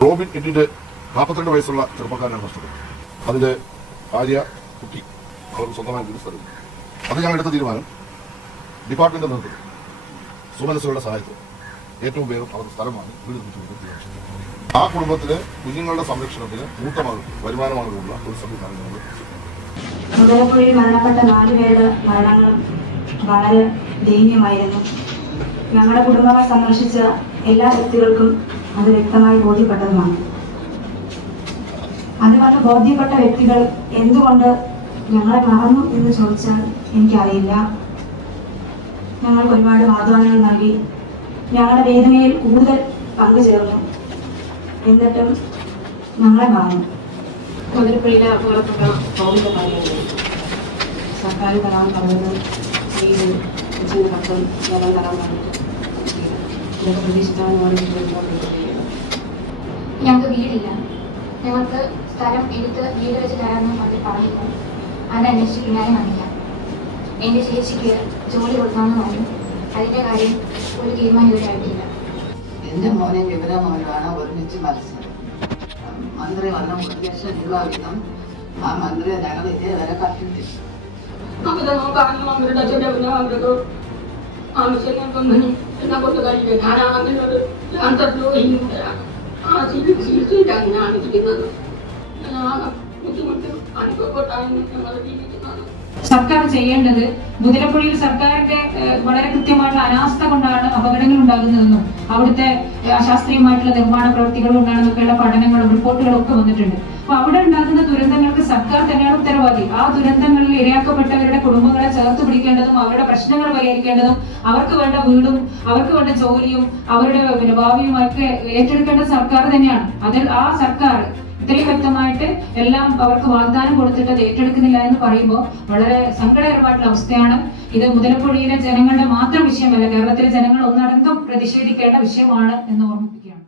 Robin എഡിന്റെ നാൽപ്പത്തിരണ്ട് വയസ്സുള്ള ചെറുപ്പക്കാരനാണ് നഷ്ടപ്പെട്ടത് അതിന്റെ ഭാര്യ കുട്ടി. അവർക്ക് സ്വന്തമായി വീട് സ്ഥലം. അത് ഞാൻ എടുത്ത തീരുമാനം. ഡിപ്പാർട്ട്മെന്റ് നേതൃത്വം സുമനസ്സുകളുടെ സഹായത്തോ ഏറ്റവും വേഗം അവർക്ക് സ്ഥലം വാങ്ങി വീട് നിർമ്മിച്ചു ആ കുടുംബത്തിലെ കുഞ്ഞുങ്ങളുടെ സംരക്ഷണത്തിന് മൂത്ത വരുമാനമാകുമുള്ള ഒരു സംവിധാനം ഞങ്ങൾ ദയനീയമായിരുന്നു. ഞങ്ങളുടെ കുടുംബങ്ങൾ സന്ദർശിച്ച എല്ലാ വ്യക്തികൾക്കും അത് വ്യക്തമായി ബോധ്യപ്പെട്ടതുമാണ്. അത് വന്ന് ബോധ്യപ്പെട്ട വ്യക്തികൾ എന്തുകൊണ്ട് ഞങ്ങളെ മറന്നു എന്ന് ചോദിച്ചാൽ എനിക്കറിയില്ല. ഞങ്ങൾക്ക് ഒരുപാട് വാഗ്ദാനങ്ങൾ നൽകി. ഞങ്ങളുടെ വേദനയിൽ കൂടുതൽ പങ്കുചേർന്നു എന്നിട്ടും ഞങ്ങളെ മറന്നു മുതിരപ്പള്ളിയിലെ അപകടപ്പെട്ട ടോമിന്റെ കാര്യങ്ങൾ. സർക്കാർ തരാൻ പറഞ്ഞത് വീട് അച്ഛന്റെ ഞങ്ങൾ തരാൻ പറഞ്ഞിട്ട് ഇതൊക്കെ ഞങ്ങൾക്ക് വീടില്ല. ഞങ്ങൾക്ക് സ്ഥലം എടുത്ത് വീട് വെച്ച് തരാമെന്ന് അവർ പറഞ്ഞില്ല അത് അന്വേഷിച്ച് പിന്നാലെ വന്നില്ല. എന്റെ ചേച്ചിക്ക് ജോലി കൊടുക്കാമെന്ന് പറഞ്ഞു. അതിന്റെ കാര്യം ഒരു തീരുമാനം ഇവരായിട്ടില്ല ആയിട്ടില്ല എന്റെ മോനെ വിവരമോനാണ് ഒരുമിച്ച് മത്സരം മന്ത്രി വന്ന ഒരു ലക്ഷം രൂപ വീതം ആ മന്ത്രിയെ ഞങ്ങൾ ഇതേവരെ കണ്ടിട്ടില്ല അവരെ മന്ത്രിയുടെ അവരുടെ ചെലവിന് അവരുടെ ആവശ്യങ്ങൾക്കൊന്നും എന്നെ കൊണ്ട് കഴിയില്ല ഞാനാണെങ്കിൽ ഒരു അന്തർദ്രോഹിയാണ് ആ ചികിത്സയിലാണ് ഞാൻ ഇരിക്കുന്നത് ബുദ്ധിമുട്ട് അനുഭവപ്പെട്ടാണ് ഞങ്ങൾ ജീവിക്കുന്നത് സർക്കാർ ചെയ്യേണ്ടത് മുതിരപ്പുഴയിൽ സർക്കാരിന്റെ വളരെ കൃത്യമായിട്ടുള്ള അനാസ്ഥ കൊണ്ടാണ് ഉണ്ടാകുന്നതെന്നും അവിടുത്തെ അശാസ്ത്രീയമായിട്ടുള്ള നിർമ്മാണ പ്രവൃത്തികൾ കൊണ്ടാണെന്നൊക്കെയുള്ള പഠനങ്ങളും റിപ്പോർട്ടുകളും ഒക്കെ വന്നിട്ടുണ്ട്. അപ്പൊ അവിടെ ഉണ്ടാകുന്ന ദുരന്തങ്ങൾക്ക് സർക്കാർ തന്നെയാണ് ഉത്തരവാദി. ആ ദുരന്തങ്ങളിൽ ഇരയാക്കപ്പെട്ടവരുടെ കുടുംബങ്ങളെ ചേർത്ത് പിടിക്കേണ്ടതും അവരുടെ പ്രശ്നങ്ങൾ പരിഹരിക്കേണ്ടതും അവർക്ക് വേണ്ട വീടും അവർക്ക് വേണ്ട ജോലിയും അവരുടെ പിന്നെ ഭാവിയും ഒക്കെ ഏറ്റെടുക്കേണ്ട സർക്കാർ തന്നെയാണ്. അതിൽ ആ സർക്കാർ ഇത്രയും വ്യക്തമായിട്ട് എല്ലാം അവർക്ക് വാഗ്ദാനം കൊടുത്തിട്ട് അത് ഏറ്റെടുക്കുന്നില്ല എന്ന് പറയുമ്പോൾ വളരെ സങ്കടകരമായിട്ടുള്ള അവസ്ഥയാണ്. ഇത് മുതലപ്പുഴയിലെ ജനങ്ങളുടെ മാത്രം വിഷയമല്ല കേരളത്തിലെ ജനങ്ങൾ ഒന്നടങ്കം പ്രതിഷേധിക്കേണ്ട വിഷയമാണ് എന്ന് ഓർമ്മിപ്പിക്കുന്നു